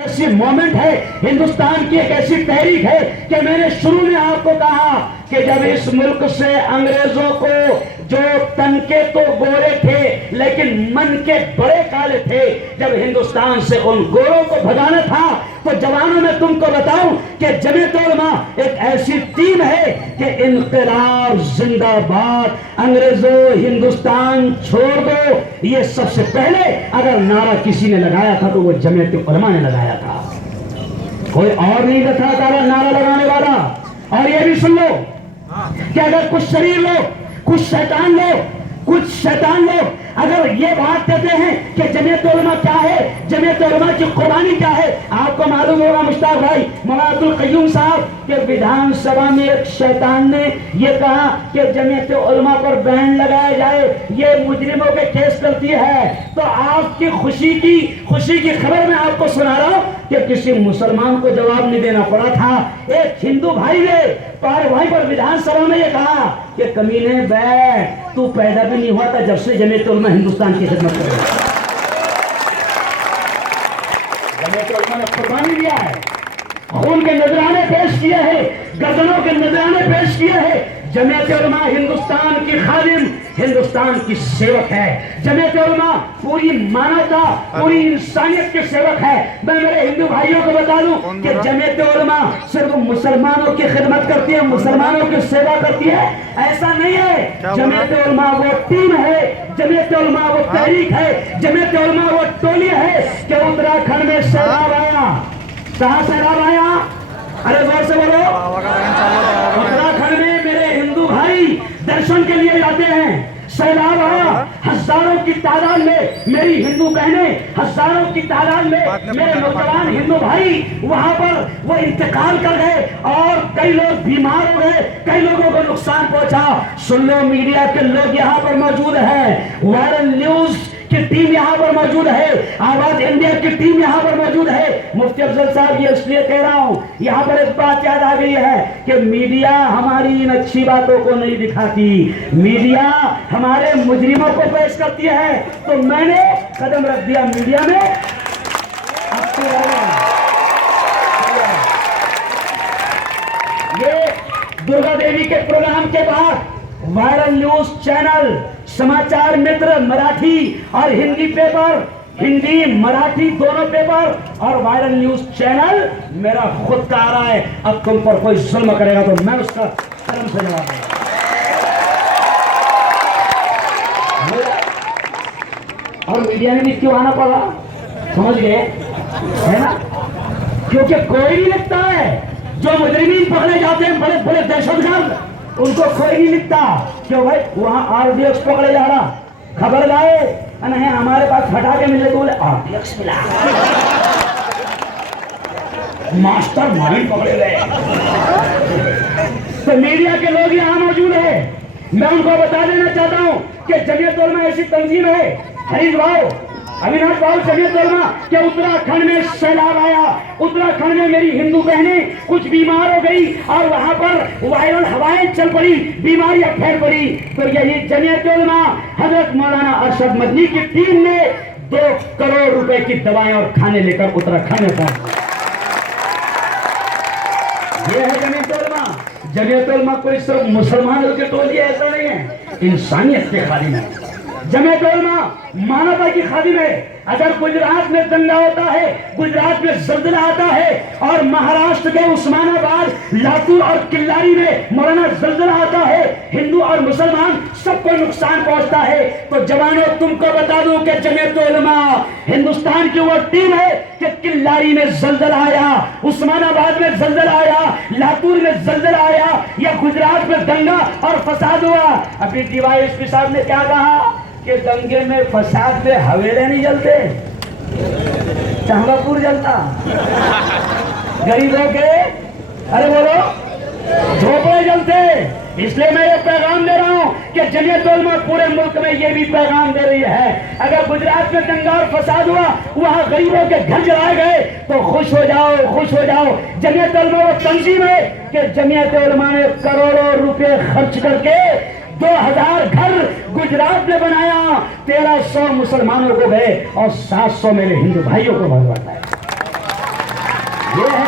ऐसी मोमेंट है, हिंदुस्तान की एक ऐसी तहरीक है कि मैंने शुरू में आपको कहा कि जब इस मुल्क से अंग्रेजों को, जो तन के तो गोरे थे लेकिन मन के बड़े काले थे, जब हिंदुस्तान से उन गोरों को भगाना था, तो जवानों में तुमको बताऊं कि जमीयत उलमा एक ऐसी टीम है कि इनकलाब जिंदाबाद, अंग्रेजों हिंदुस्तान छोड़ दो, ये सबसे पहले अगर नारा किसी ने लगाया था तो वो जमीयत उलमा ने लगाया था, कोई और नहीं था नारा लगाने वाला। और ये भी सुन लो कि अगर कुछ शरीर लोग, कुछ शैतान लोग अगर ये बात कहते हैं कि जमीयत उलमा क्या है, जमीयत उलमा की कुर्बानी क्या है, आपको मालूम होगा मुश्ताक भाई, मौलाना अब्दुल कय्यूम साहब के विधानसभा में एक शैतान ने ये कहा कि जमीयत उलमा पर बैन लगाया जाए, ये मुजरिमों के केस करती है। तो आपकी खुशी की खबर मैं आपको सुना रहा हूं कि किसी मुसलमान को जवाब नहीं देना पड़ा था, एक हिंदू भाई ने भाई पर विधानसभा में ये कहा कि कमीने बैठ, तू पैदा भी नहीं हुआ था जब से जमीयत उलमा हिंदुस्तान की खिदमत कर रही है। जमीयत उलमा ने कुर्बानी दिया है, खून के नजराने पेश किए हैं, गर्दनों के नजराने पेश किए हैं। जमीयत उलमा हिंदुस्तान की खादिम, हिंदुस्तान की सेवक है। जमीयत उलमा पूरी मानवता, पूरी इंसानियत के सेवक है। मैं मेरे हिंदू भाइयों को बता दूं कि जमीयत उलमा सिर्फ मुसलमानों की खिदमत करती है, मुसलमानों की सेवा करती है, ऐसा नहीं है। जमीयत उलमा वो टीम है, जमीयत उलमा वो तहरीक है, जमीयत उलमा वो टोली है कि उत्तराखंड में सैलाब आया। कहां सैलाब आया? अरे जोर से बोलो। उत्तराखंड में मेरे हिंदू भाई दर्शन के लिए जाते हैं, सैलाब आया, हजारों की तादाद में मेरी हिंदू बहनें, हजारों की तादाद में मेरे नौजवान हिंदू भाई वहां पर वो इंतकाल कर गए और कई लोग बीमार हो गए, कई लोगों को नुकसान पहुंचा। सुन लो, मीडिया के लोग यहाँ पर मौजूद है, वायरल न्यूज की टीम यहाँ पर मौजूद है, आवाज इंडिया की टीम यहाँ पर मौजूद है। मुफ्ती अफजल साहब, ये इसलिए कह रहा हूँ, यहाँ पर एक बात याद आ गई है कि मीडिया हमारी इन अच्छी बातों को नहीं दिखाती, मीडिया हमारे मुजरिमों को पेश करती है। तो मैंने कदम रख दिया मीडिया में। ये दुर्गा देवी के प्रोग्राम के बाद वायरल न्यूज चैनल, समाचार मित्र मराठी और हिंदी पेपर, हिंदी मराठी दोनों पेपर और वायरल न्यूज चैनल मेरा खुद का आ रहा है। अब तुम पर कोई जुल्म करेगा तो मैं उसका कर्म से जवाब दूंगा। और मीडिया में भी क्यों आना पड़ा, समझ गए है ना? क्योंकि कोई नहीं लिखता है। जो मुजरिमीन पकड़े जाते हैं, बड़े बड़े दहशतगर्द, उनको कोई नहीं लिखता। क्यों भाई? वहां आरडीएक्स पकड़े जा रहा, खबर लाए, नहीं हमारे पास हटा के मिले तो बोले आरडीएक्स मिला, मास्टर माइंड पकड़े गए। तो मीडिया के लोग यहाँ मौजूद है। मैं उनको बता देना चाहता हूँ कि जमीयत उलमा ऐसी तंजीम है, हरीश भाव, अविनाश भाव, जमीयत उलमा के उत्तराखंड में सैलाब आया, उत्तराखंड में मेरी हिंदू बहनें कुछ बीमार हो गई और वहां पर वायरल हवाएं चल पड़ी, बीमारियां फैल पड़ी। तो यही जमीयत उलमा हजरत मौलाना अरशद मदनी की टीम ने 2 करोड़ रुपए की दवाएं और खाने लेकर उत्तराखंड में पहुंच। ये है जमीयत उलमा। जमीयत उलमा कोई सिर्फ मुसलमानों की टोली है, ऐसा नहीं है, इंसानियत के खादिम है। जमीयत उलमा मानवता की खादिम है। अगर गुजरात में दंगा होता है, गुजरात में ज़ल्ज़ला आता है और महाराष्ट्र के उस्मानाबाद, लातूर और किल्लारी में मौलाना ज़ल्ज़ला आता है, हिंदू और मुसलमान सबको नुकसान पहुंचता है। तो जवानों, तुमको बता दूं कि जमीयत उलमा हिंदुस्तान की वो टीम है कि किल्लारी में ज़ल्ज़ला आया, उस्मानाबाद में ज़ल्ज़ला आया, लातूर में ज़ल्ज़ला आया या गुजरात में दंगा और फसाद हुआ। अभी डीवाईएसपी साहब ने क्या कहा कि दंगे में, फसाद में हवेले नहीं जलते, चंगापुर जलता, गरीबों के, अरे बोलो, झोपड़े जलते। इसलिए मैं ये पैगाम दे रहा हूं कि जमीयत उलमा पूरे मुल्क में ये भी पैगाम दे रही है, अगर गुजरात में दंगा और फसाद हुआ, वहां गरीबों के घर जलाए गए, तो खुश हो जाओ, खुश हो जाओ। जमीयत उलमा वो तंजीम है कि जमीयत उलमा ने करोड़ों रुपए खर्च करके 2000 घर गुजरात में बनाया, 1300 मुसलमानों को गए और 700 मेरे हिंदू भाइयों को भरवाता है। ये है